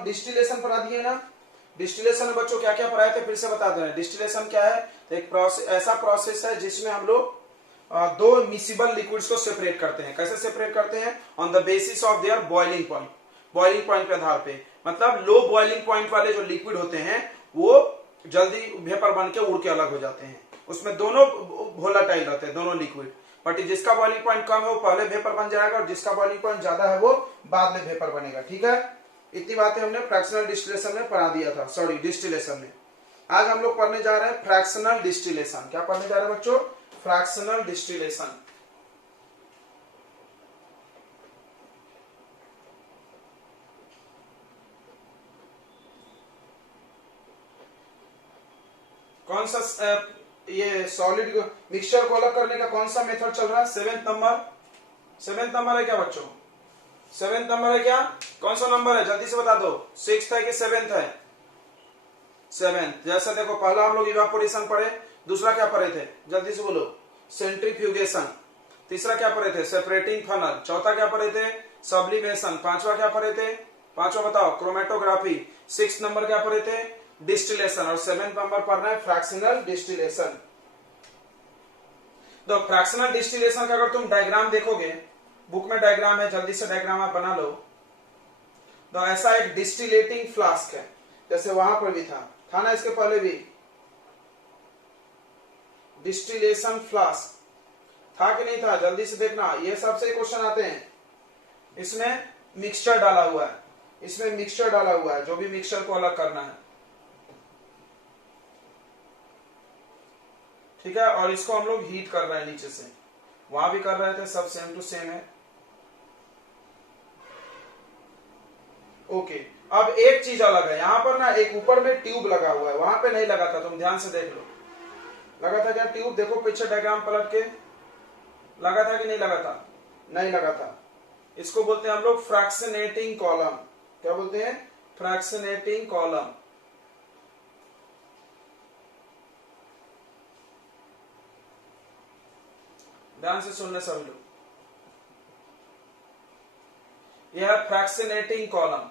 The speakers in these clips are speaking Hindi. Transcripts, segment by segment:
हम डिस्टिलेशन पढ़ा दिए ना। डिस्टिलेशन में बच्चों क्या क्या पढ़ाए थे फिर से बता दे रहे हैं। डिस्टिलेशन क्या है, तो एक प्रोसेस, ऐसा प्रोसेस है जिसमें हम लोग दो मिसिबल लिक्विड्स को सेपरेट करते हैं। कैसे सेपरेट करते हैं, on the basis of their boiling point, boiling point के आधार पे। मतलब लो बॉइलिंग पॉइंट वाले जो लिक्विड होते हैं वो जल्दी वेपर बन के उड़ के अलग हो जाते हैं, उसमें दोनों वोलाटाइल रहते हैं दोनों लिक्विड। बट जिसका बॉइलिंग पॉइंट कम है वो पहले वेपर बन जाएगा और जिसका बॉइलिंग पॉइंट ज्यादा है वो बाद में वेपर बनेगा। ठीक है, इतनी बातें हमने फ्रैक्शनल डिस्टिलेशन में पढ़ा दिया था, सॉरी डिस्टिलेशन में। आज हम लोग पढ़ने जा रहे हैं फ्रैक्शनल डिस्टिलेशन। क्या पढ़ने जा रहे हैं बच्चों, फ्रैक्शनल डिस्टिलेशन। कौन सा ये सॉलिड मिक्सचर को अलग करने का कौन सा मेथड चल रहा है, सेवेंथ नंबर, सेवेंथ नंबर है क्या बच्चों, सेवेंथ नंबर है क्या, कौन सा नंबर है जल्दी से बता दो, सिक्स्थ है कि सेवेंथ है, सेवेंथ। जैसा देखो पहला हम लोग इवापोरेशन पढ़े, दूसरा क्या पढ़े थे जल्दी से बोलो, सेंट्रीफ्यूगेशन, तीसरा क्या पढ़े थे सेपरेटिंग फनल, चौथा क्या पढ़े थे सब्लिमेशन, पांचवा क्या पढ़े थे, पांचवा बताओ क्रोमेटोग्राफी, सिक्स नंबर क्या पढ़े थे डिस्टिलेशन, और सेवेंथ नंबर पढ़ना है फ्रैक्शनल डिस्टिलेशन। तो फ्रैक्शनल डिस्टिलेशन का अगर तुम डायग्राम देखोगे, बुक में डायग्राम है, जल्दी से डायग्राम आप बना लो। तो ऐसा एक डिस्टिलेटिंग फ्लास्क है, जैसे वहां पर भी था ना इसके पहले भी डिस्टिलेशन फ्लास्क था कि नहीं था, जल्दी से देखना, ये सबसे क्वेश्चन आते हैं। इसमें मिक्सचर डाला हुआ है, इसमें मिक्सचर डाला हुआ है, जो भी मिक्सचर को अलग करना है, ठीक है। और इसको हम लोग हीट कर रहे हैं नीचे से, वहां भी कर रहे थे, सब सेम टू सेम है। ओके, अब एक चीज अलग है, यहां पर ना एक ऊपर में ट्यूब लगा हुआ है, वहां पे नहीं लगा था, तुम ध्यान से देख लो, लगा था क्या ट्यूब, देखो पीछे डायग्राम पलट के, लगा था कि नहीं लगा था, नहीं लगा था। इसको बोलते हैं हम लोग फ्रैक्शनेटिंग कॉलम। क्या बोलते हैं, फ्रैक्शनेटिंग कॉलम। ध्यान से सुनने सभी लोग, यह है फ्रैक्शनेटिंग कॉलम,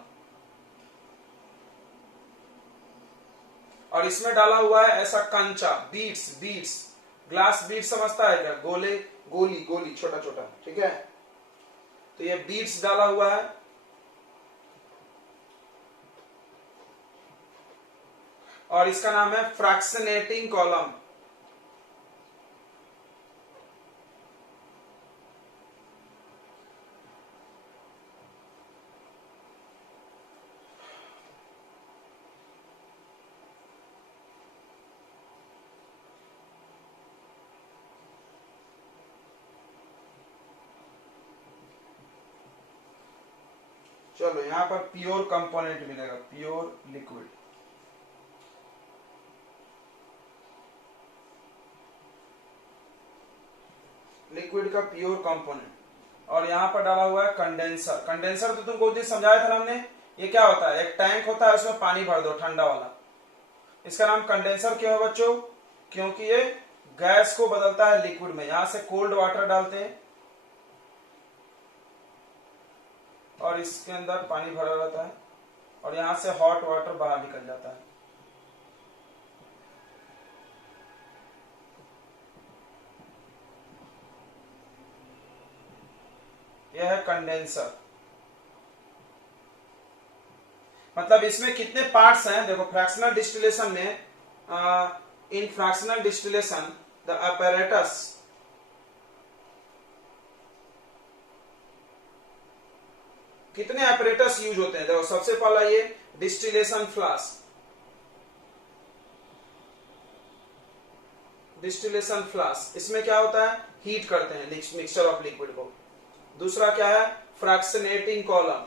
और इसमें डाला हुआ है ऐसा कंचा, बीड्स, बीड्स, ग्लास बीड समझता है क्या, गोले, गोली, गोली छोटा छोटा, ठीक है। तो ये बीड्स डाला हुआ है, और इसका नाम है फ्रैक्शनेटिंग कॉलम। चलो यहां पर प्योर कंपोनेंट मिलेगा, प्योर लिक्विड, लिक्विड का प्योर कंपोनेंट, और यहां पर डाला हुआ है कंडेंसर। कंडेंसर तो तुमको उस दिन समझाया था ना हमने, ये क्या होता है, एक टैंक होता है, उसमें पानी भर दो ठंडा वाला, इसका नाम कंडेंसर क्यों है बच्चों, क्योंकि ये गैस को बदलता है लिक्विड में। यहां से कोल्ड वाटर डालते हैं और इसके अंदर पानी भरा रहता है, और यहां से हॉट वाटर बाहर निकल जाता है। यह है कंडेंसर। मतलब इसमें कितने पार्ट्स हैं देखो, फ्रैक्शनल डिस्टिलेशन में, in fractional distillation the apparatus, कितने apparatus यूज होते हैं देखो। सबसे पहला ये डिस्टिलेशन फ्लास्क, डिस्टिलेशन फ्लास्क, इसमें क्या होता है, हीट करते हैं मिक्सचर ऑफ लिक्विड को। दूसरा क्या है, फ्रैक्शनेटिंग कॉलम,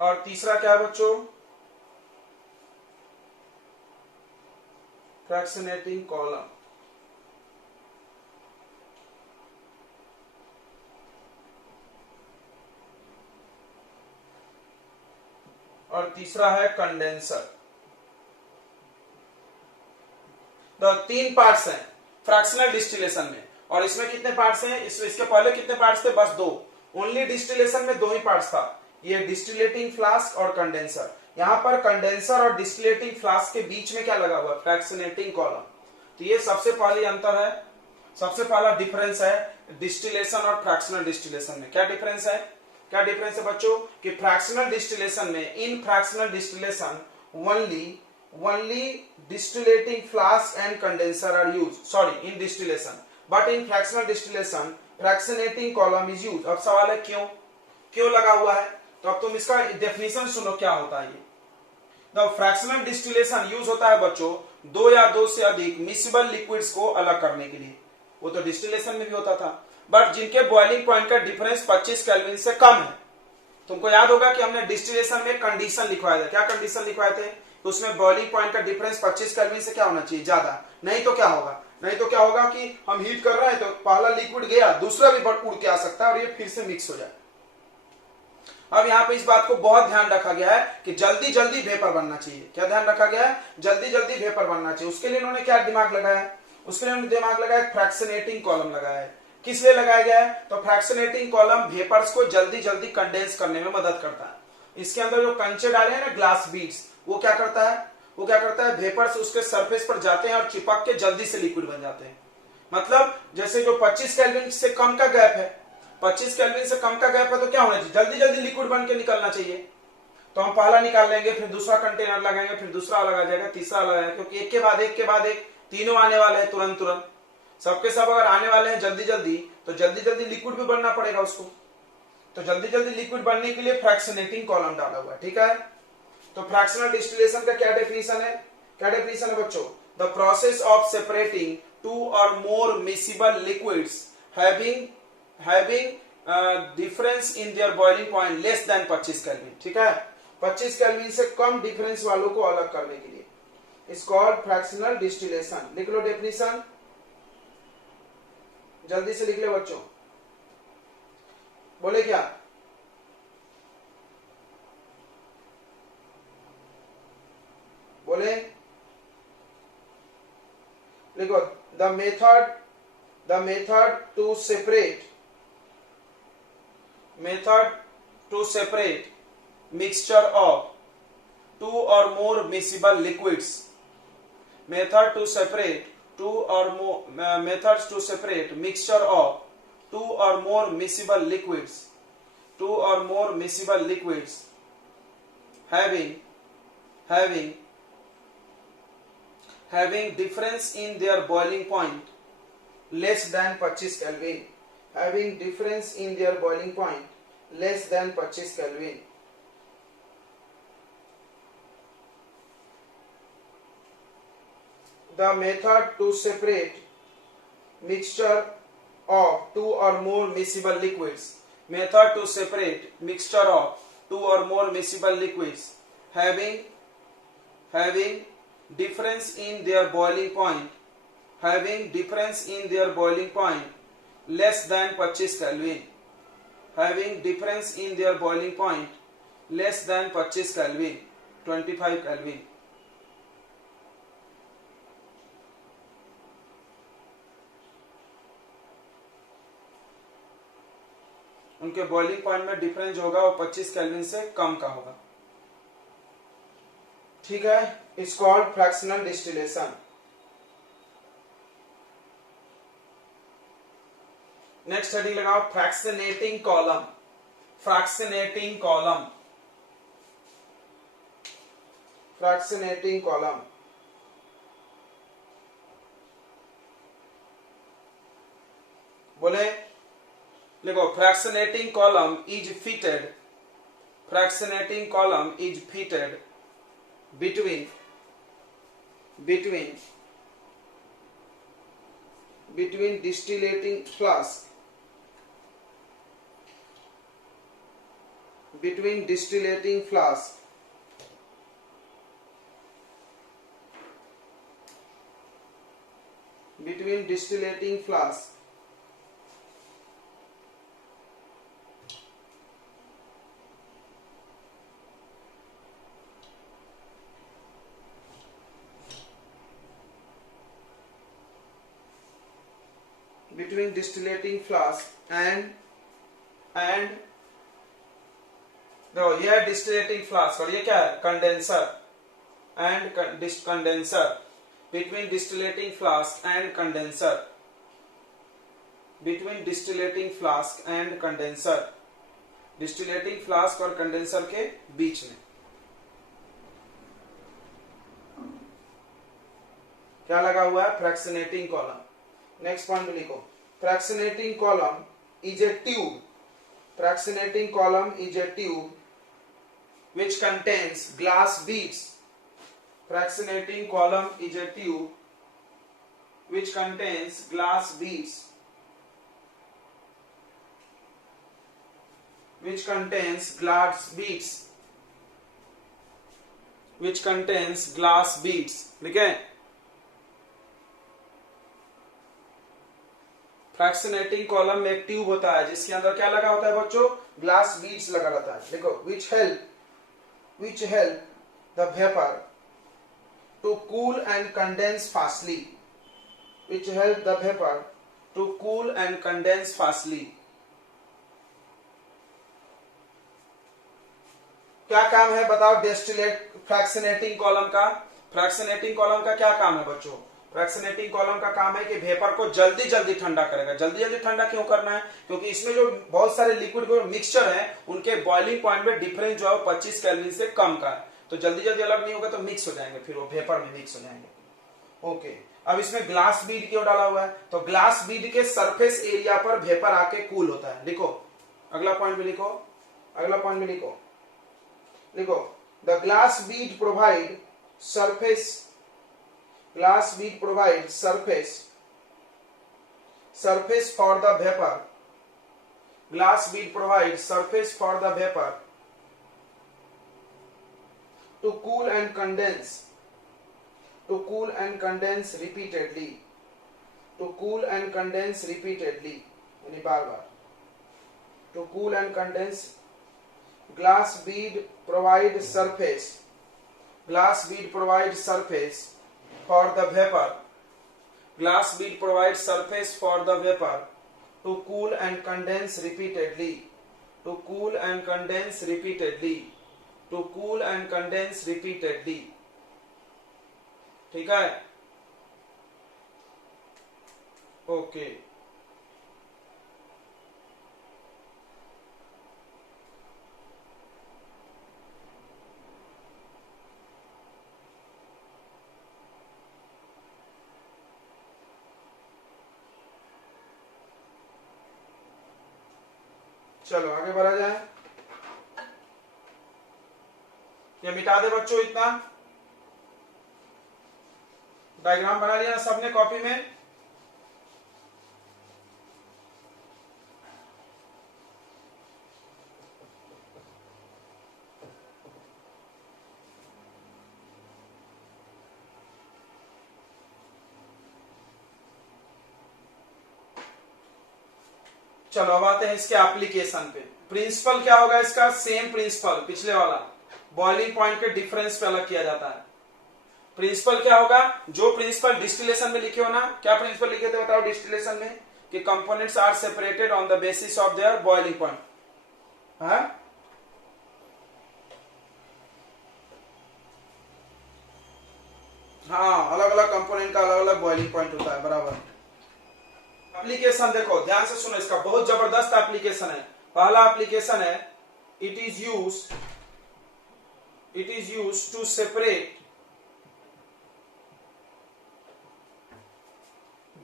और तीसरा क्या है बच्चों, फ्रैक्शनेटिंग कॉलम। और तीसरा है कंडेंसर। तो 3 पार्ट्स हैं फ्रैक्शनल डिस्टिलेशन में, और इसमें कितने पार्ट्स हैं? इसके पहले कितने पार्ट्स थे? बस 2। ओनली डिस्टिलेशन में 2 ही पार्ट्स था, ये डिस्टिलेटिंग फ्लास्क और कंडेंसर। यहां पर कंडेंसर और डिस्टिलेटिंग फ्लास्क के बीच में क्या लगा हुआ है? Fractionating column. तो ये सबसे पहली अंतर है, सबसे पहला डिफरेंस है डिस्टिलेशन और फ्रैक्शनल डिस्टिलेशन में। क्या डिफरेंस है? क्या डिफरेंस है बच्चों? कि फ्रैक्शनल डिस्टिलेशन में, in fractional distillation only distillating flask and condenser are used, sorry in distillation, but in fractional distillation fractionating column is used। अब सवाल है क्यों लगा हुआ है? तो अब तुम इसका डेफिनेशन सुनो क्या होता है ये। द फ्रैक्शनल डिस्टिलेशन यूज होता है बच्चों 2 या 2 से अधिक मिसिबल लिक्विड्स को अलग करने के लिए, वो तो डिस्टिलेशन में भी होता था, बट जिनके बॉइलिंग पॉइंट का डिफरेंस 25 केल्विन से कम है। तुमको याद होगा कि हमने डिस्टिलेशन में कंडीशन लिखवाया था। क्या कंडीशन लिखवाए थे? तो उसमें बॉइलिंग पॉइंट का डिफरेंस 25 केल्विन से क्या होना चाहिए? ज्यादा। नहीं तो क्या होगा? नहीं तो क्या होगा कि हम हीट कर रहे हैं तो पहला लिक्विड गया, दूसरा भी उड़ के आ सकता है और ये फिर से मिक्स हो जाए। अब यहाँ पे इस बात को बहुत ध्यान रखा गया है कि जल्दी जल्दी वेपर बनना चाहिए। क्या ध्यान रखा गया है? जल्दी जल्दी वेपर बनना चाहिए। उसके लिए इन्होंने क्या दिमाग लगाया है? उसके लिए उन्होंने दिमाग लगाया, फ्रैक्शनेटिंग कॉलम लगाया है। किस लिए लगाया गया है? तो फ्रैक्शनेटिंग कॉलम वेपर्स को जल्दी जल्दी कंडेंस करने में मदद करता है। इसके अंदर जो कंचे डाले हैं ना, ग्लास बीड्स, वो क्या करता है? वो क्या करता है? वेपर्स उसके सरफेस पर जाते हैं और चिपक के जल्दी से लिक्विड बन जाते हैं। मतलब जैसे जो 25 केल्विन से कम का गैप है, 25 केल्विन से कम का गैप है, तो क्या होना चाहिए? जल्दी जल्दी लिक्विड बन के निकलना चाहिए। तो हम पहला निकाल लेंगे, फिर दूसरा कंटेनर लगाएंगे, फिर दूसरा अलग आ जाएगा, तीसरा अलग आएगा, क्योंकि एक के बाद एक तीनों आने वाले हैं तुरंत तुरंत। सबके सब अगर आने वाले हैं जल्दी जल्दी, तो जल्दी जल्दी लिक्विड भी बनना पड़ेगा उसको। तो जल्दी जल्दी लिक्विड बनने के लिए फ्रैक्शनेटिंग कॉलम डाला हुआ है। ठीक है, तो फ्रैक्शनल डिस्टिलेशन का क्या डेफिनेशन है? क्या डेफिनेशन है बच्चों? द प्रोसेस ऑफ सेपरेटिंग 2 और more miscible liquids having difference in their boiling point less than 25 kelvin. ठीक है, 25 केल्विन से कम डिफरेंस वालों को अलग करने के लिए इज कॉल्ड फ्रैक्शनल डिस्टिलेशन। लिख लो डेफिनेशन, जल्दी से लिख ले बच्चों। बोले क्या? बोले लिखो, the method to separate mixture of 2 or more miscible liquids, methods to separate mixture of 2 or more miscible liquids having difference in their boiling point less than 25 Kelvin, having difference in their boiling point less than 25 Kelvin। The method to separate mixture of 2 or more miscible liquids, method to separate mixture of 2 or more miscible liquids having difference in their boiling point less than 25 Kelvin, having difference in their boiling point less than 25 Kelvin, 25 Kelvin। उनके बॉइलिंग पॉइंट में डिफरेंस होगा वो 25 केल्विन से कम का होगा। ठीक है, it's called fractional distillation. Next heading लगाओ, फ्रैक्शनेटिंग कॉलम। फ्रैक्शनेटिंग कॉलम बोले, देखो fractionating column is fitted between distillating flask between distillating flask and देखो ये है डिस्टिलेटिंग फ्लास्क और ये क्या है condenser and condenser between distillating flask and condenser between distillating flask and condenser distillating flask और कंडेंसर के बीच में क्या लगा हुआ है फ्रैक्शनेटिंग कॉलम। नेक्स्ट पॉइंट में लिखो fractionating column is a tube fractionating column is a tube which contains glass beads fractionating column is a tube which contains glass beads which contains glass beads which contains glass beads ठीक है। फ्रैक्शनेटिंग कॉलम में एक ट्यूब होता है जिसके अंदर क्या लगा होता है बच्चों ग्लास बीड्स लगा रहता है। देखो which help the vapor to cool and condense fastly which help the vapor to cool and condense fastly। क्या काम है बताओ डिस्टिलेट फ्रैक्शनेटिंग कॉलम का। फ्रैक्शनेटिंग कॉलम का क्या काम है बच्चों फ्रैक्शनेटिंग कॉलम का काम है कि वेपर को जल्दी जल्दी ठंडा करेगा। जल्दी जल्दी ठंडा क्यों करना है क्योंकि इसमें जो बहुत सारे लिक्विड को मिक्सचर है उनके बॉइलिंग पॉइंट में डिफरेंस जो है 25 केल्विन से कम का है तो जल्दी जल्दी अलग नहीं होगा तो मिक्स हो जाएंगे फिर वो वेपर में मिक्स हो जाएंगे। ओके अब इसमें ग्लास बीड क्यों डाला हुआ है तो ग्लास बीड के सरफेस एरिया पर वेपर आके कूल होता है। लिखो अगला पॉइंट में लिखो अगला पॉइंट में लिखो the glass Beed provide surface glass bead provides surface for the vapor glass bead provides surface for the vapor to cool and condense repeatedly यानी बार-बार to cool and condense glass bead provides surface for the vapor glass bead provides surface for the vapor to cool and condense repeatedly ठीक है। ओके चलो आगे बढ़ा जाए। ये मिटा दे बच्चों इतना डायग्राम बना लिया सबने कॉपी में। चलो अब आते हैं इसके एप्लीकेशन पे। प्रिंसिपल क्या होगा इसका सेम प्रिंसिपल पिछले वाला बॉइलिंग पॉइंट के डिफरेंस पे अलग किया जाता है। प्रिंसिपल क्या होगा जो प्रिंसिपल डिस्टिलेशन में लिखे हो ना क्या प्रिंसिपल लिखे थे बताओ डिस्टिलेशन में कि components are separated on the basis of their boiling point. हाँ अलग अलग कंपोनेंट का अलग अलग बॉइलिंग पॉइंट होता है बराबर। एप्लीकेशन देखो ध्यान से सुनो इसका बहुत जबरदस्त एप्लीकेशन है। पहला एप्लीकेशन है it is used to separate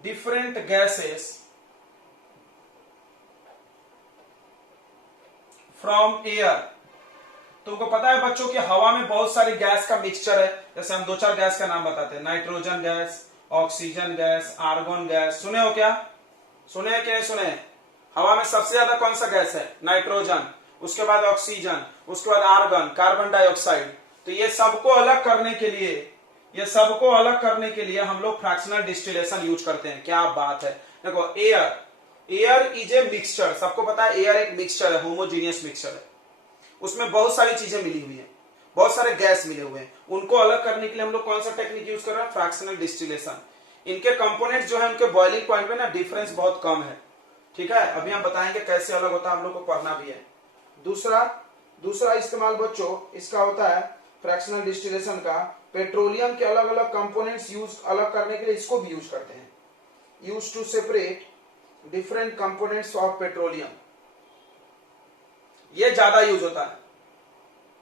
different gases from air. तुमको पता है बच्चों कि हवा में बहुत सारी गैस का मिक्सचर है। जैसे हम 2-4 गैस का नाम बताते हैं nitrogen gas oxygen gas argon gas. सुने हो क्या सुने कि नहीं सुने। हवा में सबसे ज्यादा कौन सा गैस है नाइट्रोजन उसके बाद ऑक्सीजन उसके बाद आर्गन कार्बन डाइऑक्साइड। तो ये सबको अलग करने के लिए हम लोग फ्रैक्शनल डिस्टिलेशन यूज करते हैं। क्या बात है। देखो एयर इज ए मिक्सचर। सबको पता है एयर एक मिक्सचर है होमोजीनियस मिक्सचर है। उसमें बहुत सारी चीजें मिली हुई है बहुत सारे गैस मिले हुए हैं। उनको अलग करने के लिए हम लोग कौन सा टेक्निक यूज कर रहे हैं फ्रैक्शनल डिस्टिलेशन। इनके कंपोनेंट्स जो है उनके बॉइलिंग पॉइंट में ना डिफरेंस बहुत कम है। ठीक है, अभी हम बताएंगे कैसे अलग होता है, हम लोग को पढ़ना भी है। दूसरा दूसरा इस्तेमाल बच्चों इसका होता है फ्रैक्शनल डिस्टिलेशन का, पेट्रोलियम के अलग अलग कंपोनेंट्स यूज अलग करने के लिए इसको भी यूज करते हैं। Use to separate different components of petroleum, ये ज्यादा यूज होता है।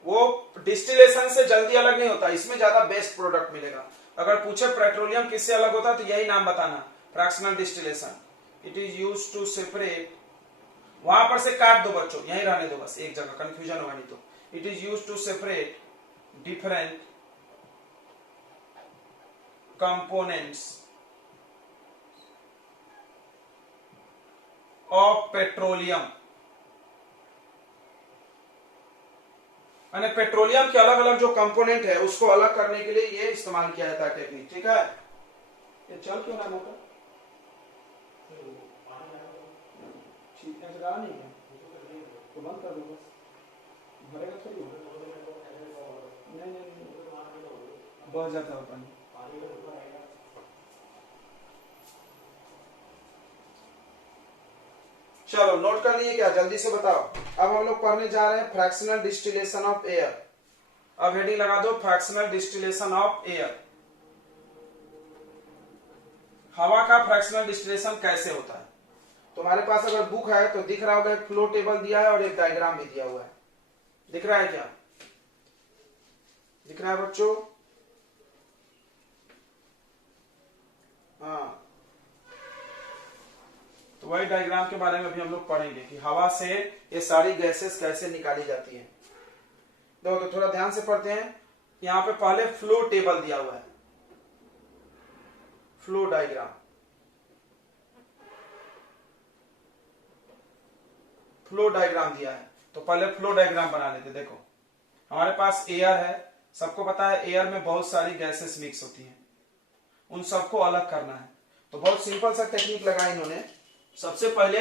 वो डिस्टिलेशन से जल्दी अलग नहीं होता, इसमें ज्यादा बेस्ट प्रोडक्ट मिलेगा। अगर पूछे पेट्रोलियम किससे अलग होता है तो यही नाम बताना, fractional distillation. It is use to separate, वहां पर से काट दो बच्चों, यहीं रहने दो बस, एक जगह कंफ्यूजन होगा नहीं तो। It is use to separate different components of petroleum, petroleum के अलग अलग जो कंपोनेंट है उसको अलग करने के लिए ये इस्तेमाल किया जाता है टेक्निक। ठीक है, ये चल क्यों ना मोटर नहीं है तो बंद कर दो बस, भरेगा थोड़ी नहीं बह जाता है पानी। चलो नोट कर लिए क्या, जल्दी से बताओ। अब हम लोग पढ़ने जा रहे हैं फ्रैक्शनल डिस्टिलेशन ऑफ एयर। अब हेडिंग लगा दो फ्रैक्शनल डिस्टिलेशन ऑफ एयर। हवा का फ्रैक्शनल डिस्टिलेशन कैसे होता है। तुम्हारे पास अगर बुक है तो दिख रहा होगा, एक फ्लो टेबल दिया है और एक डायग्राम भी दिया हुआ है, दिख रहा है क्या, दिख रहा है बच्चों। हाँ, तो वही डायग्राम के बारे में अभी हम लोग पढ़ेंगे कि हवा से ये सारी गैसेस कैसे निकाली जाती है। देखो तो थोड़ा ध्यान से पढ़ते हैं। यहाँ पे पहले फ्लो टेबल दिया हुआ है, फ्लो डायग्राम, फ्लो डायग्राम दिया है तो पहले फ्लो डायग्राम बना लेते। देखो हमारे पास एयर है, सबको पता है एयर में बहुत सारी गैसेस मिक्स होती हैं, उन सबको अलग करना है। तो बहुत सिंपल सा टेक्निक लगा इन्होंने। सबसे पहले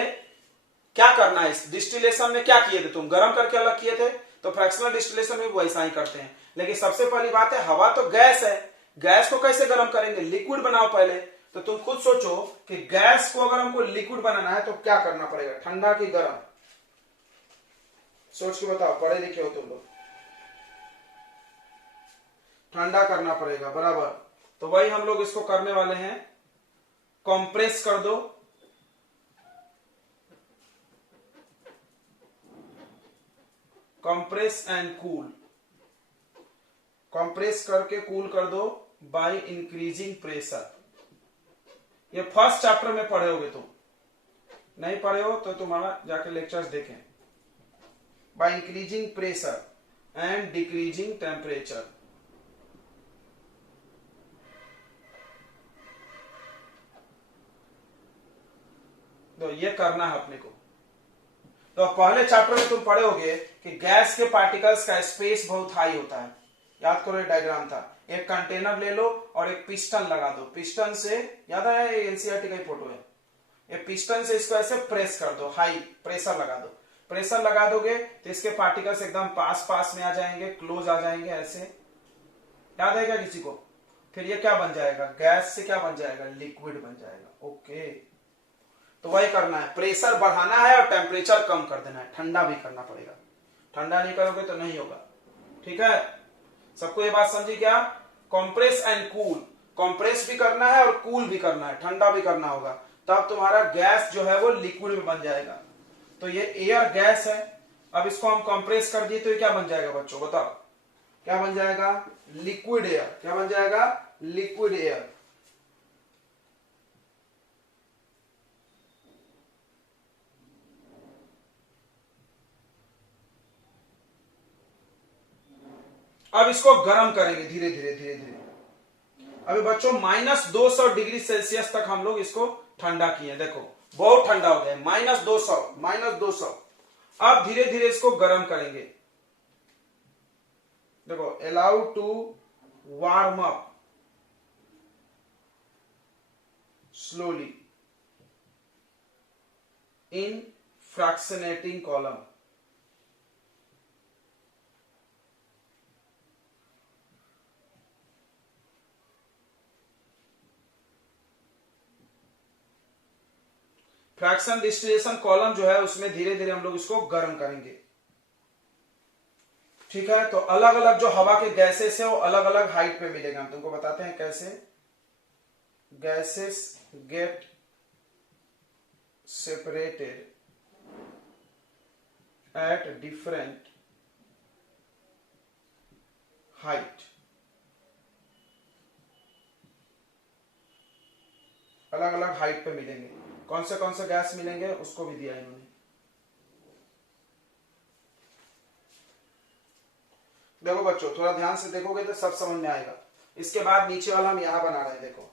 क्या करना है, इस डिस्टिलेशन में क्या किए थे तुम, गर्म करके अलग किए थे, तो फ्रैक्शनल डिस्टिलेशन में भी वैसा ही करते हैं। लेकिन सबसे पहली बात है, हवा तो गैस है, गैस को कैसे गर्म करेंगे, लिक्विड बनाओ पहले। तो तुम खुद सोचो कि गैस को अगर हमको लिक्विड बनाना है तो क्या करना पड़ेगा, ठंडा की गर्म, सोच के बताओ, पढ़े लिखे हो तुम लोग। ठंडा करना पड़ेगा, बराबर। तो वही हम लोग इसको करने वाले हैं, कंप्रेस कर दो, कंप्रेस एंड कूल, कंप्रेस करके कूल कर दो बाय इंक्रीजिंग प्रेशर। ये फर्स्ट चैप्टर में पढ़े होगे तुम, नहीं पढ़े हो तो तुम्हारा जाके लेक्चर्स देखें। By increasing pressure and decreasing temperature. तो ये करना है अपने को। तो पहले चैप्टर में तुम पढ़े होगे कि गैस के पार्टिकल्स का स्पेस बहुत हाई होता है। याद करो, ये डायग्राम था, एक कंटेनर ले लो और एक पिस्टन लगा दो, पिस्टन से, याद है एनसीईआरटी का ही फोटो है, ये पिस्टन से इसको ऐसे प्रेस कर दो, हाई प्रेशर लगा दो। प्रेशर लगा दोगे तो इसके पार्टिकल्स एकदम पास पास में आ जाएंगे, क्लोज आ जाएंगे ऐसे। याद है क्या किसी को? फिर ये क्या बन जाएगा, गैस से क्या बन जाएगा, लिक्विड बन जाएगा। ओके, तो वही करना है, प्रेशर बढ़ाना है और टेम्परेचर कम कर देना है, ठंडा भी करना पड़ेगा, ठंडा नहीं करोगे तो नहीं होगा। ठीक है, सबको ये बात समझी क्या? कंप्रेस एंड कूल, कंप्रेस भी करना है और कूल भी करना है, ठंडा भी करना होगा, तब तुम्हारा गैस जो है वो लिक्विड में बन जाएगा। तो ये एयर गैस है, अब इसको हम कंप्रेस कर दिए तो ये क्या बन जाएगा बच्चों, बताओ क्या बन जाएगा, लिक्विड एयर। क्या बन जाएगा, लिक्विड एयर। अब इसको गर्म करेंगे धीरे धीरे धीरे धीरे। अभी बच्चों -200 डिग्री सेल्सियस तक हम लोग इसको ठंडा किए, देखो बहुत ठंडा हो गया, -200। अब धीरे धीरे इसको गर्म करेंगे। देखो, allow to warm up slowly in fractionating column. Fraction distillation column जो है उसमें धीरे धीरे हम लोग इसको गर्म करेंगे। ठीक है, तो अलग अलग जो हवा के गैसेस है वो अलग अलग हाइट पे मिलेगा। हम तुमको बताते हैं कैसे। Gases get separated at different height. अलग अलग हाइट पे मिलेंगे। कौन से गैस मिलेंगे उसको भी दिया इन्होंने। देखो बच्चों, थोड़ा ध्यान से देखोगे तो सब समझ में आएगा। इसके बाद नीचे वाला हम यहां बना रहे हैं, देखो।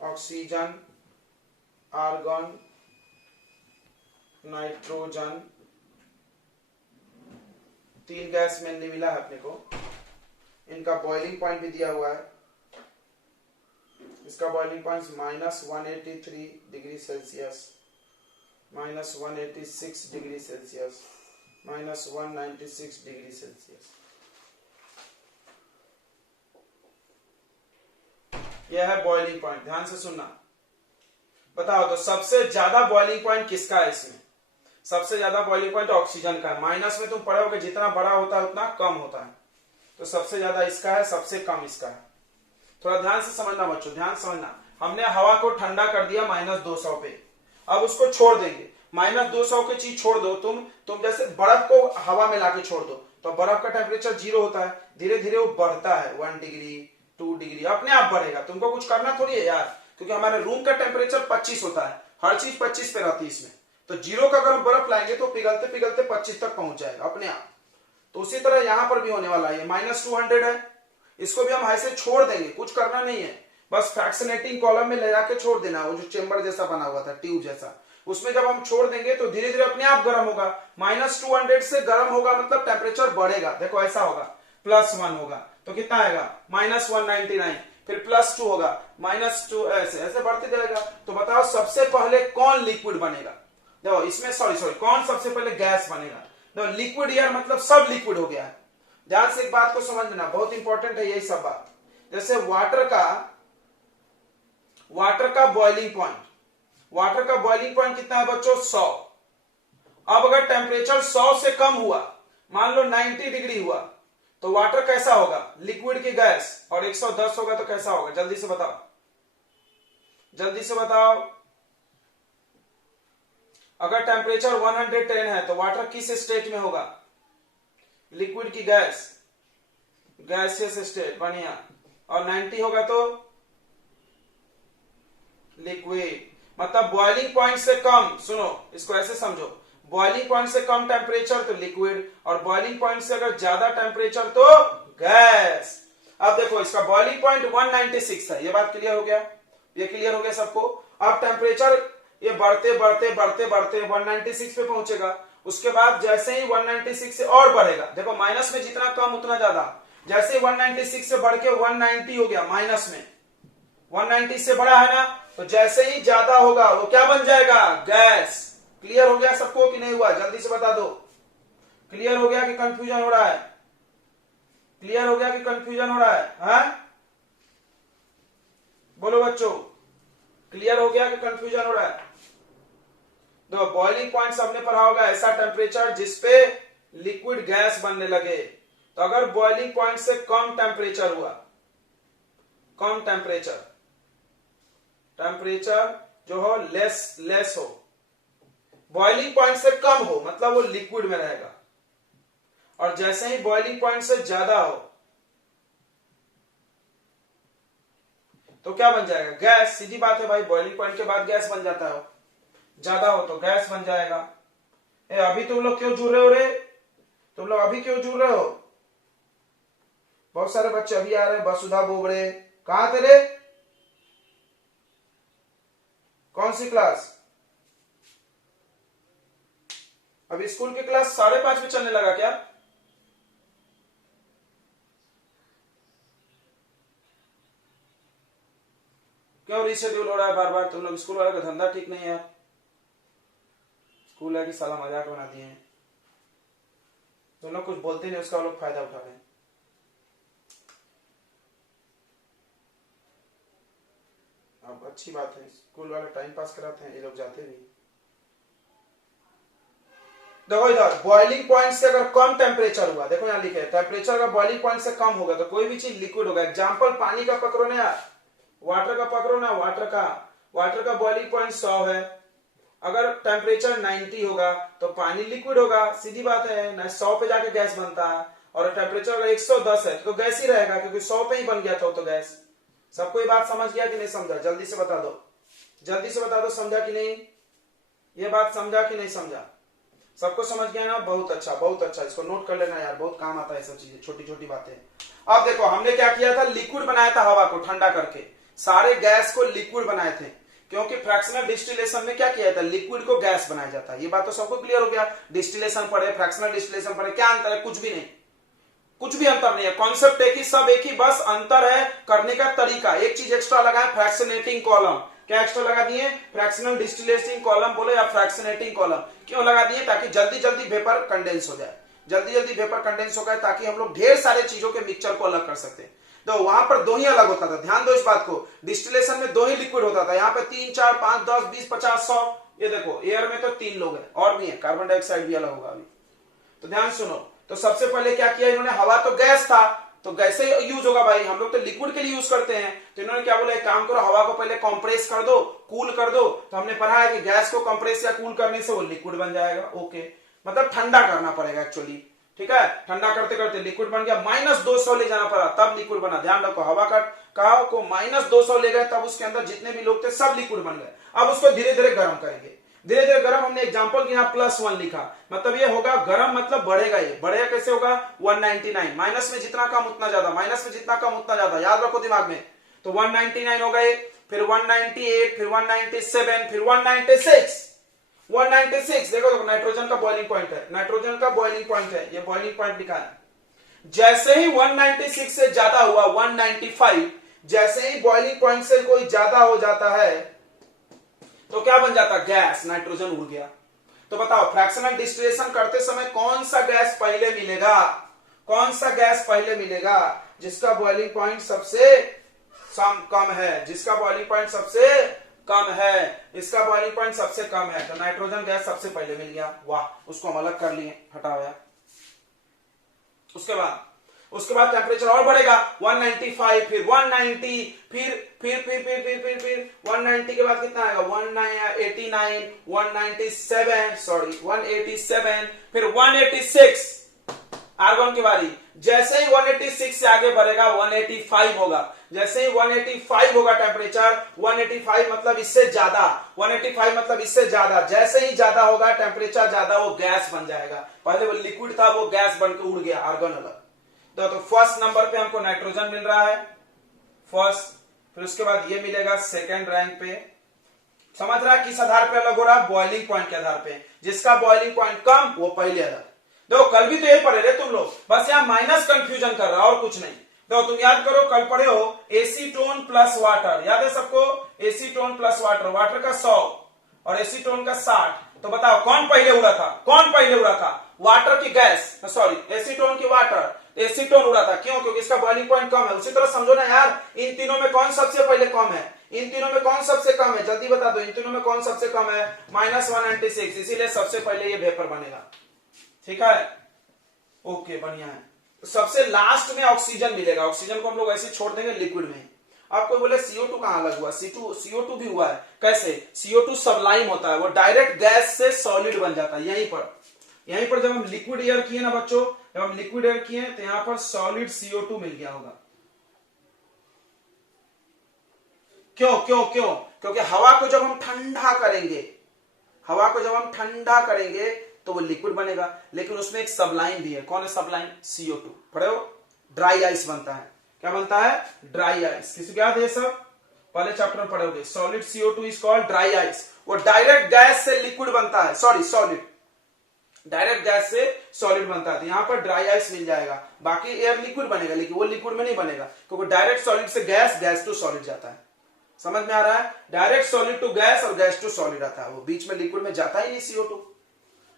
Oxygen, argon, nitrogen, 3 gas mainly मिला है अपने को। इनका बॉइलिंग पॉइंट भी दिया हुआ है। इसका boiling point -183 degree Celsius, -186 degree Celsius, -196 degree Celsius. यह है बॉइलिंग पॉइंट। ध्यान से सुनना। बताओ तो सबसे ज्यादा बॉइलिंग पॉइंट किसका है इसमें? सबसे ज्यादा बॉइलिंग पॉइंट ऑक्सीजन का है। माइनस में तुम पढ़ोगे जितना बड़ा होता है उतना कम होता है, तो सबसे ज्यादा इसका है, सबसे कम इसका है। थोड़ा ध्यान से समझना बच्चों, ध्यान समझना। हमने हवा को ठंडा कर दिया -200 पे, अब उसको छोड़ देंगे। -200 की चीज छोड़ दो तुम जैसे बर्फ को हवा में लाके छोड़ दो तो बर्फ का टेम्परेचर 0 होता है, धीरे धीरे वो बढ़ता है 1 डिग्री 2 डिग्री, अपने आप बढ़ेगा। तुमको कुछ करना थोड़ी है यार, क्योंकि हमारे रूम का टेम्परेचर 25 होता है, हर चीज 25 पे रहती है इसमें। तो 0 का अगर हम बर्फ लाएंगे तो पिघलते पिघलते 25 तक पहुंच जाएगा अपने आप। तो उसी तरह यहां पर भी होने वाला है। -200 है, इसको भी हम ऐसे छोड़ देंगे, कुछ करना नहीं है, बस फ्रैक्शनेटिंग कॉलम में ले जाके छोड़ देना। वो जो चेंबर जैसा बना हुआ था, ट्यूब जैसा, उसमें जब हम छोड़ देंगे तो धीरे धीरे अपने आप गर्म होगा। -200 से गर्म होगा मतलब टेम्परेचर बढ़ेगा। देखो ऐसा होगा, +1 होगा तो कितना आएगा -199, फिर +2 होगा, -2, ऐसे ऐसे बढ़ते जाएगा। तो बताओ सबसे पहले कौन लिक्विड बनेगा? देखो इसमें सॉरी कौन सबसे पहले गैस बनेगा? देखो लिक्विड यार मतलब सब लिक्विड हो गया है। ध्यान से एक बात को समझना, बहुत इंपॉर्टेंट है यही सब बात। जैसे वाटर का बॉइलिंग पॉइंट कितना है बच्चों? 100। अब अगर टेम्परेचर 100 से कम हुआ, मान लो 90 डिग्री हुआ, तो वाटर कैसा होगा? लिक्विड की गैस। और 110 होगा तो कैसा होगा? जल्दी से बताओ, जल्दी से बताओ। अगर टेम्परेचर 110 है तो वाटर किस स्टेट में होगा? लिक्विड की गैसियस स्टेट, बढ़िया। और 90 होगा तो लिक्विड। मतलब बॉइलिंग पॉइंट से कम, सुनो इसको ऐसे समझो, बॉइलिंग पॉइंट से कम टेम्परेचर तो लिक्विड, और बॉइलिंग पॉइंट से अगर ज्यादा टेम्परेचर तो गैस। अब देखो इसका बॉइलिंग पॉइंट 196 है, ये बात क्लियर हो गया? ये क्लियर हो गया सबको? अब टेम्परेचर ये बढ़ते बढ़ते बढ़ते बढ़ते 196 पे पहुंचेगा। उसके बाद जैसे ही 196 से और बढ़ेगा, देखो माइनस में जितना कम उतना ज्यादा। जैसे 196 से बढ़ के 190 हो गया, माइनस में 190 से बड़ा है ना, तो जैसे ही ज्यादा होगा वो क्या बन जाएगा? गैस। क्लियर हो गया सबको कि नहीं हुआ? जल्दी से बता दो। क्लियर हो गया कि कंफ्यूजन हो रहा है? क्लियर हो गया कि कंफ्यूजन हो रहा है? हाँ बोलो बच्चों, क्लियर हो गया कि कंफ्यूजन हो रहा है? तो बॉइलिंग पॉइंट हमने पढ़ा होगा, ऐसा टेम्परेचर जिसपे लिक्विड गैस बनने लगे। तो अगर बॉइलिंग पॉइंट से कम टेम्परेचर हुआ, कम टेम्परेचर जो हो लेस हो, बॉइलिंग पॉइंट से कम हो मतलब वो लिक्विड में रहेगा। और जैसे ही बॉइलिंग पॉइंट से ज्यादा हो तो क्या बन जाएगा? गैस। सीधी बात है भाई, बॉइलिंग पॉइंट के बाद गैस बन जाता है। ज्यादा हो तो गैस बन जाएगा। अभी तुम लोग क्यों जुड़ रहे हो रे? तुम लोग अभी क्यों जुड़ रहे हो? बहुत सारे बच्चे अभी आ रहे हैं। वसुधा बोबड़े, कहां थे रे? कौन सी क्लास? अभी स्कूल की क्लास 5:30 में चलने लगा क्या? क्यों रीशेड्यूल हो रहा है बार बार? तुम लोग स्कूल वाले का धंधा ठीक नहीं है। स्कूल है कि साला मजाक बना दिए हैं। तुम लोग कुछ बोलते नहीं, उसका वो लोग फायदा उठा रहे हैं। अच्छी बात है, स्कूल वाले टाइम पास कराते हैं, ये लोग जाते भी। देखो इधर बॉइलिंग पॉइंट से अगर कम टेम्परेचर हुआ, देखो यहाँ लिखे टेम्परेचर अगर बॉइलिंग पॉइंट से कम होगा तो कोई भी चीज लिक्विड होगा। एग्जांपल पानी का पकड़ो ना यार, वाटर का पकड़ो ना, वाटर का बॉइलिंग पॉइंट 100 है, अगर टेम्परेचर 90 होगा तो पानी लिक्विड होगा, सीधी बात है ना। 100 पे जाके गैस बनता है, और टेम्परेचर अगर 110 है तो गैस ही रहेगा, क्योंकि 100 पे ही बन गया था तो गैस। सबको ये बात समझ गया कि नहीं समझा? जल्दी से बता दो, जल्दी से बता दो, समझा कि नहीं? ये बात समझा कि नहीं समझा? सबको समझ गया ना? बहुत अच्छा, बहुत अच्छा, इसको नोट कर लेना यार, बहुत काम आता है सब चीजें, छोटी छोटी बातें। अब देखो हमने क्या किया था, लिक्विड बनाया था हवा को ठंडा करके, सारे गैस को लिक्विड बनाए थे, क्योंकि फ्रैक्शनल डिस्टिलेशन में क्या किया था, लिक्विड को गैस बनाया जाता है। ये बात तो सबको क्लियर हो गया। डिस्टिलेशन पढ़े, फ्रैक्शनल डिस्टिलेशन पढ़े, क्या अंतर है? कुछ भी नहीं, कुछ भी अंतर नहीं है, कॉन्सेप्ट एक ही, सब एक ही, बस अंतर है करने का तरीका। एक चीज एक्स्ट्रा लगा है, फ्रैक्शनेटिंग कॉलम। क्या एक्स्ट्रा लगा दिए? फ्रैक्शनल डिस्टिलेटिंग कॉलम बोले या फ्रैक्शनेटिंग कॉलम। क्यों लगा दिए? ताकि जल्दी जल्दी वेपर कंडेंस हो जाए, जल्दी जल्दी वेपर कंडेंस हो गए, ताकि हम लोग ढेर सारे चीजों के मिक्सचर को अलग कर सकते हैं। तो वहां पर दो ही अलग होता था, ध्यान दो इस बात को। डिस्टिलेशन में दो ही लिक्विड होता था, यहाँ पे 3 4 5 10 20 50 100। ये देखो एयर में तो 3 लोग हैं, और भी है, कार्बन डाइऑक्साइड भी अलग होगा अभी। तो ध्यान सुनो, तो सबसे पहले क्या किया इन्होंने, हवा तो गैस था तो गैस से यूज होगा भाई, हम लोग तो लिक्विड के लिए यूज करते हैं। तो इन्होंने क्या बोला, एक काम करो, हवा को पहले कंप्रेस कर दो, कूल कर दो। तो हमने पढ़ा है कि गैस को कंप्रेस या कूल करने से वो लिक्विड बन जाएगा। ओके, मतलब ठंडा करना पड़ेगा एक्चुअली, ठीक है। ठंडा करते करते लिक्विड बन गया, -200 ले जाना पड़ा तब लिक्विड बना। ध्यान रखो, हवा का को -200 ले गए तब उसके अंदर जितने भी लोग थे सब लिक्विड बन गए। अब उसको धीरे धीरे गर्म करेंगे, धीरे धीरे गर्म। हमने एग्जांपल यहाँ +1 लिखा, मतलब ये होगा गर्म, मतलब बढ़ेगा। ये बढ़ेगा कैसे होगा? 199, माइनस में जितना कम उतना ज्यादा, माइनस में जितना कम उतना ज्यादा, याद रखो दिमाग में। तो 199 हो गए, फिर 198, फिर 197, फिर 196। देखो नाइट्रोजन का बॉइलिंग पॉइंट है, नाइट्रोजन का बॉइलिंग पॉइंट है, ये बॉइलिंग पॉइंट लिखा है। जैसे ही 196 से ज्यादा हुआ, 195, जैसे ही बॉइलिंग पॉइंट से कोई ज्यादा हो जाता है तो क्या बन जाता? गैस, नाइट्रोजन उड़ गया। तो बताओ फ्रैक्शनल डिस्टिलेशन करते समय कौन सा गैस पहले मिलेगा? कौन सा गैस पहले मिलेगा? जिसका बॉइलिंग पॉइंट सबसे कम है, जिसका बॉइलिंग पॉइंट सबसे कम है, इसका बॉइलिंग पॉइंट सबसे कम है, तो नाइट्रोजन गैस सबसे पहले मिल गया। वाह, उसको हम अलग कर लिए, हटाओ यार। उसके बाद टेम्परेचर और बढ़ेगा, 195, फिर 190, फिर 190 के बाद कितना आएगा? 189, 187, फिर 186। आर्गन की बारी, जैसे ही 186 से आगे बढ़ेगा 185 होगा। जैसे ही 185 होगा टेम्परेचर, 185 मतलब इससे ज्यादा, 185 मतलब इससे ज्यादा, जैसे ही ज्यादा होगा टेम्परेचर ज्यादा, वो गैस बन जाएगा। पहले वो लिक्विड था, वो गैस बन के उड़ गया, आर्गन अलग। तो फर्स्ट नंबर पे हमको नाइट्रोजन मिल रहा है, फर्स्ट। फिर उसके बाद ये मिलेगा सेकेंड रैंक पे। समझ रहा है किस आधार पे अलग हो रहा है? बॉइलिंग पॉइंट के आधार पे। जिसका बॉइलिंग पॉइंट कम वो पहले अलग। देखो कल भी तो यही पढ़े रहे तुम लोग, बस यहाँ माइनस कंफ्यूजन कर रहा और कुछ नहीं। देखो तुम याद करो, कल पढ़े हो एसीटोन प्लस वाटर, याद है सबको? एसीटोन प्लस वाटर, वाटर का 100 और एसीटोन का 60। तो बताओ कौन पहले उड़ा था? कौन पहले उड़ा था? वाटर की गैस, सॉरी एसीटोन की वाटर, एसीटोन उड़ा था। क्यों? क्योंकि इसका बॉइलिंग पॉइंट कम है। उसी तरह समझो ना यार, इन तीनों में कौन सबसे पहले कम है? इन तीनों में कौन सबसे कम है? जल्दी बता दो, इन तीनों में कौन सबसे कम है? -196, इसीलिए सबसे पहले ये वेपर बनेगा। ठीक है, ओके, बढ़िया है। सबसे लास्ट में ऑक्सीजन मिलेगा। ऑक्सीजन को हम लोग ऐसे छोड़ देंगे लिक्विड में। आपको बोले CO2 कहां अलग हुआ? CO2 भी हुआ है। कैसे? CO2 सबलाइम होता है, वो डायरेक्ट गैस से सॉलिड बन जाता है। यहीं पर जब हम लिक्विड एयर किए ना बच्चों, जब हम लिक्विड एयर किए तो यहां पर सॉलिड CO2 मिल गया होगा। क्यों? क्योंकि हवा को जब हम ठंडा करेंगे, तो वो लिक्विड बनेगा, लेकिन उसमें एक सबलाइन भी है। कौन है सबलाइन? CO2। पढ़े हो? ड्राई आइस बनता है। क्या बनता है? Dry ice. किसी को याद है सब? पहले चैप्टर में पढ़े होंगे। Solid CO2 is called dry ice. वो डायरेक्ट गैस से लिक्विड बनता है, सॉलिड डायरेक्ट गैस से सॉलिड बनता है। तो यहां पर ड्राई आइस मिल जाएगा। बाकी एयर लिक्विड बनेगा, लेकिन वो लिक्विड में नहीं बनेगा, क्योंकि डायरेक्ट सॉलिड से गैस टू सॉलिड जाता है। समझ में आ रहा है? डायरेक्ट सॉलिड टू गैस और गैस टू सॉलिड आता है, वो बीच में लिक्विड में जाता ही नहीं CO2।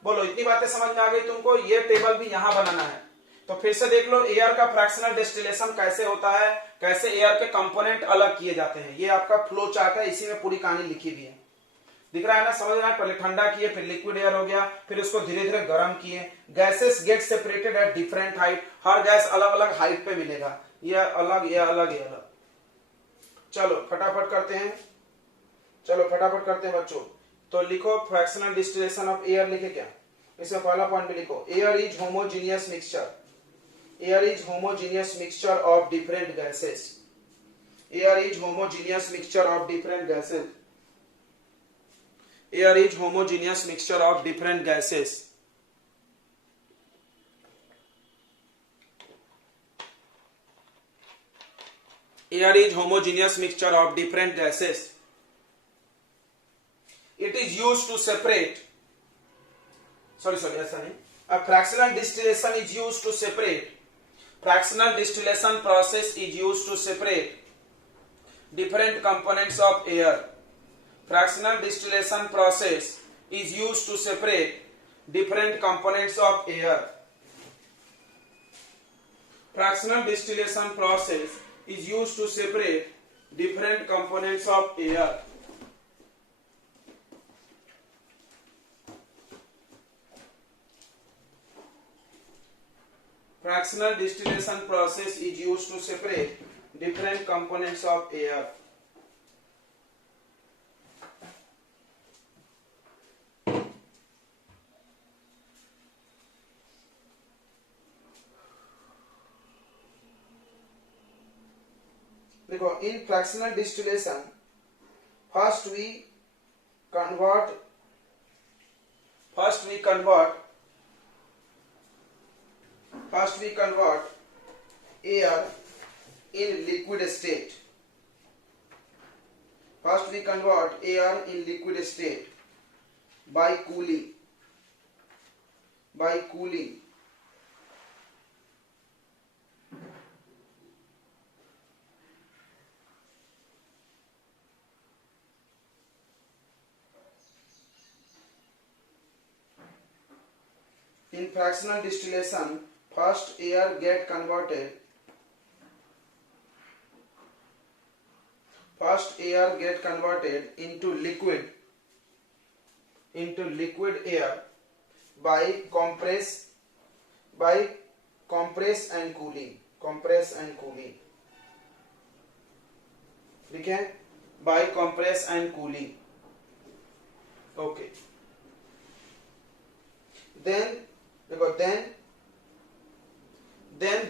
बोलो इतनी बातें समझ में आ गई तुमको? ये टेबल भी यहां बनाना है, तो फिर से देख लो एयर का फ्रैक्शनल डिस्टिलेशन कैसे होता है, कैसे एयर के कंपोनेंट अलग किए जाते हैं। ये आपका फ्लो चार्ट है, इसी में पूरी कहानी लिखी हुई है। दिख रहा है ना, समझ रहा है। पहले ठंडा किए, फिर लिक्विड एयर हो गया, फिर उसको धीरे धीरे गर्म किए। Gases get separated at different height, her gas अलग अलग हाइट पे मिलेगा, ये अलग ये अलग ये अलग। चलो फटाफट करते हैं, चलो फटाफट करते हैं बच्चों। तो लिखो फ्रैक्शनल डिस्टिलेशन ऑफ एयर, लिखे क्या इसमें पहला पॉइंट भी लिखो, air is homogeneous mixture, air is homogeneous mixture of different gases, air is homogeneous mixture of different gases, air is homogeneous mixture of different gases. Air is homogeneous mixture of different gases. It is used to separate. ऐसा नहीं. A fractional distillation is used to separate. Fractional distillation process is used to separate different components of air. Fractional distillation process is used to separate different components of air. Fractional distillation process is used to separate different components of air. Fractional distillation process is used to separate different components of air. देखो, in fractional distillation first we convert air in liquid state. First we convert air in liquid state by cooling. In fractional distillation, first air get converted into liquid air by compress and cooling. ठीक है, by compress and cooling. Okay. Then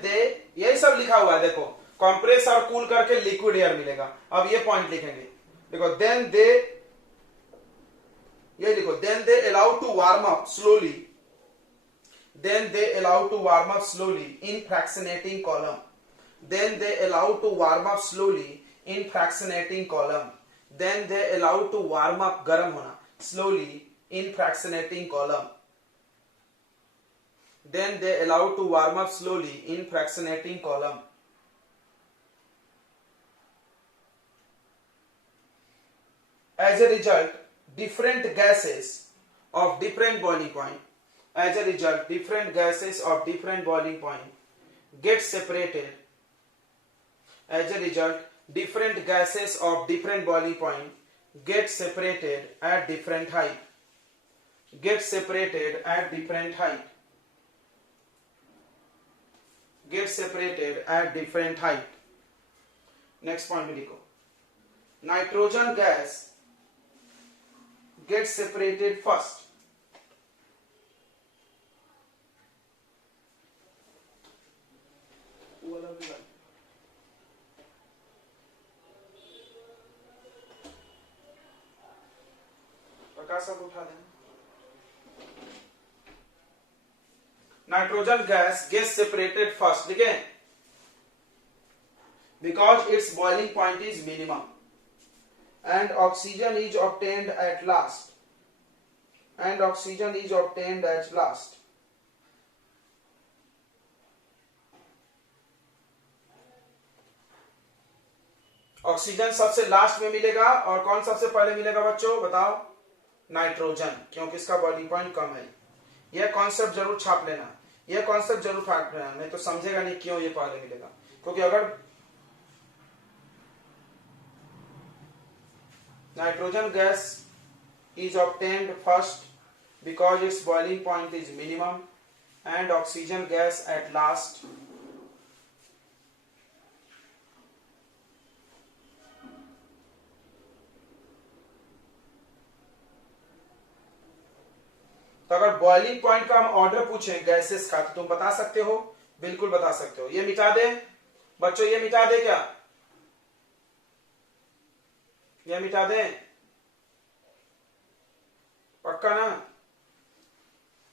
दे यही सब लिखा हुआ है। देखो, कंप्रेस और कूल करके लिक्विड एयर मिलेगा। अब ये पॉइंट लिखेंगे। देखो, then they allow to warm up slowly in fractionating column. Then they allow to warm up slowly in fractionating column. Then they allow to warm up, गर्म होना, slowly in fractionating column. Then they allow to warm up slowly in fractionating column. As a result, different gases of different boiling point get separated. As a result, different gases of different boiling point get separated at different height. Get separated at different height. Next point में लिखो, nitrogen gas gets separated first. प्रकाश उठा देना। Nitrogen gas gets separated first, ठीक है, because its boiling point is minimum, and oxygen is obtained at last. Oxygen सबसे लास्ट में मिलेगा, और कौन सबसे पहले मिलेगा बच्चों, बताओ? नाइट्रोजन, क्योंकि इसका बॉइलिंग पॉइंट कम है। यह कॉन्सेप्ट जरूर छाप लेना। ये कॉन्सेप्ट जरूर फाट रहे हैं, नहीं तो समझेगा नहीं क्यों ये पहले मिलेगा। क्योंकि अगर nitrogen gas is obtained first because it's boiling point is minimum and oxygen gas at last, तो अगर बॉइलिंग पॉइंट का हम ऑर्डर पूछें गैसेस का तो तुम बता सकते हो, बिल्कुल बता सकते हो। ये मिटा दे बच्चों, ये मिटा दे क्या, ये मिटा दे, पक्का ना?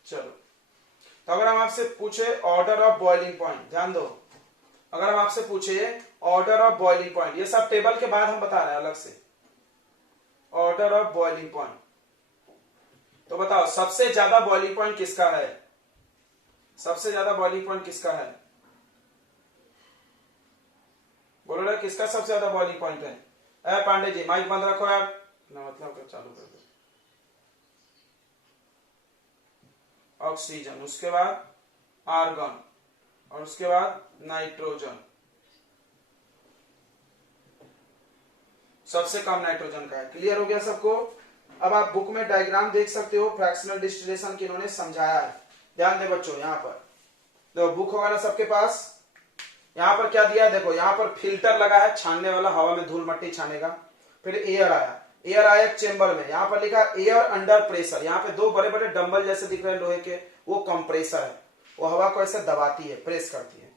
चलो, तो अगर हम आपसे पूछे ऑर्डर ऑफ बॉइलिंग पॉइंट, ध्यान दो, अगर हम आपसे पूछे ऑर्डर ऑफ बॉइलिंग पॉइंट, ये सब टेबल के बाद हम बता रहे हैं अलग से, ऑर्डर ऑफ बॉइलिंग पॉइंट, तो बताओ सबसे ज्यादा बॉइलिंग पॉइंट किसका है? सबसे ज्यादा बॉइलिंग पॉइंट किसका है? बोलो ना, किसका सबसे ज्यादा बॉइलिंग पॉइंट है? पांडे जी माइक बंद रखो यार, ना मतलब चालू कर दो। ऑक्सीजन, उसके बाद आर्गन, और उसके बाद नाइट्रोजन। सबसे कम नाइट्रोजन का है। क्लियर हो गया सबको? अब आप बुक में डायग्राम देख सकते हो फ्रैक्शनल डिस्टिलेशन की इन्होंने समझाया है। ध्यान दे बच्चों, यहां पर देखो बुक होगा ना सबके पास, यहां पर क्या दिया है देखो, यहां पर फिल्टर लगा है छानने वाला, हवा में धूल मट्टी छानेगा। फिर एयर आया, एयर आया चेंबर में, यहां पर लिखा एयर अंडर प्रेशर, यहां पे दो बड़े बड़े डंबल जैसे दिख रहे हैं लोहे के, वो कंप्रेसर है, वो हवा को ऐसे दबाती है, प्रेस करती है।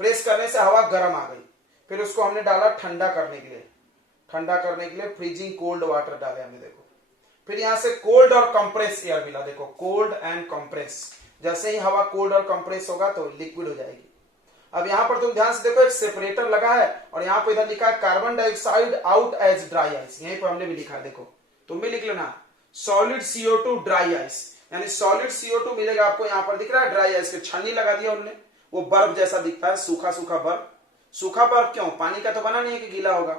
प्रेस करने से हवा गर्म आ गई, फिर उसको हमने डाला ठंडा करने के लिए, ठंडा करने के लिए फ्रीजिंग कोल्ड वाटर डाले हमने, देखो। फिर यहां से कोल्ड और कंप्रेस एयर मिला, देखो कोल्ड एंड कंप्रेस। जैसे ही हवा कोल्ड और कंप्रेस होगा तो लिक्विड हो जाएगी। अब यहां पर तुम ध्यान से देखो, एक सेपरेटर लगा है और यहां पर इधर लिखा है carbon dioxide out as dry ice, यहीं पर हमने भी लिखा है, देखो तुम भी लिख लेना, सॉलिड CO2 ड्राई आइस, यानी सॉलिड CO2 मिलेगा आपको, यहां पर दिख रहा है ड्राई आइस के छन्नी लगा दिया उन्होंने, वो बर्फ जैसा दिखता है, सूखा सूखा बर्फ। सूखा बर्फ क्यों? पानी का तो बना नहीं है कि गीला होगा,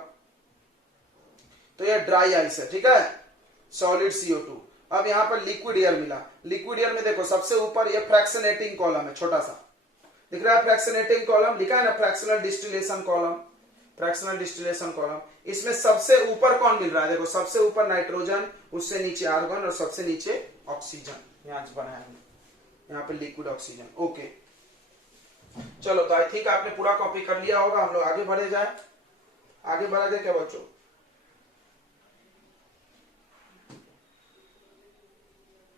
तो ये ड्राई आइस है, ठीक है, सॉलिड CO2। अब यहां पर लिक्विड एयर मिला, लिक्विड एयर में देखो सबसे ऊपर ये फ्रैक्शनेटिंग कॉलम है, छोटा सा दिख रहा है, फ्रैक्शनेटिंग कॉलम लिखा है ना, fractional distillation column, fractional distillation column. इसमें सबसे ऊपर कौन मिल रहा है? देखो सबसे ऊपर नाइट्रोजन, उससे नीचे आर्गन और सबसे नीचे ऑक्सीजन, यहां बनाया हमने, यहाँ पे लिक्विड ऑक्सीजन। ओके चलो, तो आई थिंक आपने पूरा कॉपी कर लिया होगा। हम लोग आगे बढ़े जाए, आगे बढ़ा दे क्या बच्चों?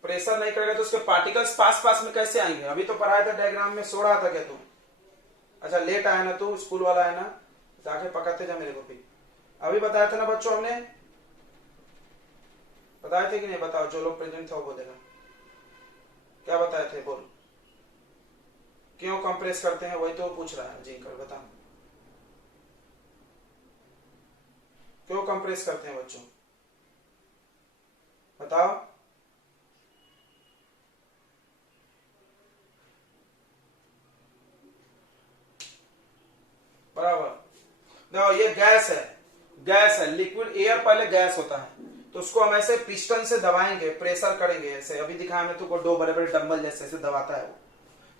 प्रेशर नहीं करेगा तो उसके पार्टिकल्स पास पास में कैसे आएंगे? अभी तो पढ़ाया था डायग्राम में, सो रहा था क्या तुम? अच्छा लेट आया ना तू, स्कूल वाला है ना, जाके पकड़ते जा मेरे को। फिर अभी बताया था ना बच्चों, हमने बताए थे कि नहीं? बताओ, जो लोग प्रेजेंट थे वो बोलेगा, क्या बताए थे? बोल, क्यों कंप्रेस करते हैं? वही तो पूछ रहा है जी, कर बता, क्यों कंप्रेस करते हैं बच्चों, बताओ। बराबर, देखो ये गैस है, गैस है, लिक्विड एयर पहले गैस होता है, तो उसको हम ऐसे पिस्टन से दबाएंगे, प्रेशर करेंगे ऐसे, अभी दिखाया हमने तुमको, दो बड़े बड़े डंबल जैसे ऐसे दबाता है वो,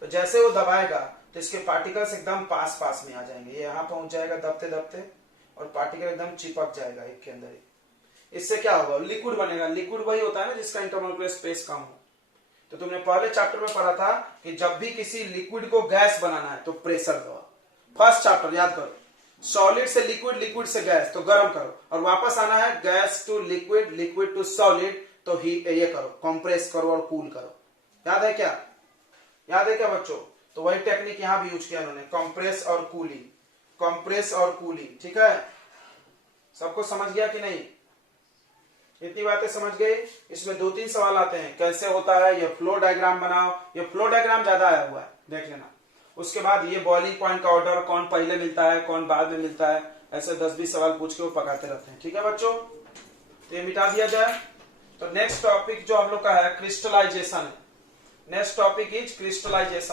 तो जैसे वो दबाएगा तो इसके पार्टिकल्स एकदम पास पास में आ जाएंगे, ये यहाँ पहुंच जाएगा दबते दबते, और पार्टिकल एकदम चिपक जाएगा एक के अंदर ही। इससे क्या होगा? लिक्विड बनेगा। लिक्विड वही होता है ना जिसका इंटरमोलिकुलर स्पेस कम हो। तो तुमने पहले चैप्टर में पढ़ा था कि जब भी किसी लिक्विड को गैस बनाना है तो प्रेशर दो, फर्स्ट चैप्टर याद करो, सॉलिड से लिक्विड, लिक्विड से गैस, तो गर्म करो, और वापस आना है gas to liquid, liquid to solid, तो ही ये करो, कंप्रेस करो और कूल करो। याद है क्या? याद है क्या बच्चों? तो वही टेक्निक यहां भी यूज किया उन्होंने, कंप्रेस और कूलिंग, कंप्रेस और कूलिंग, ठीक है? सबको समझ गया कि नहीं? इतनी बातें समझ गए? इसमें दो तीन सवाल आते हैं, कैसे होता है, ये फ्लो डायग्राम बनाओ, ये फ्लो डायग्राम ज्यादा आया हुआ है, देख लेना। उसके बाद ये बॉइलिंग पॉइंट का ऑर्डर, कौन पहले मिलता है कौन बाद में मिलता है, ऐसे 10-20 सवाल पूछ के वो पकाते रहते हैं, ठीक है बच्चों? तो ये मिटा दिया जाए। तो नेक्स्ट टॉपिक जो हम लोग का है क्रिस्टलाइजेशन है। Next topic is crystallisation.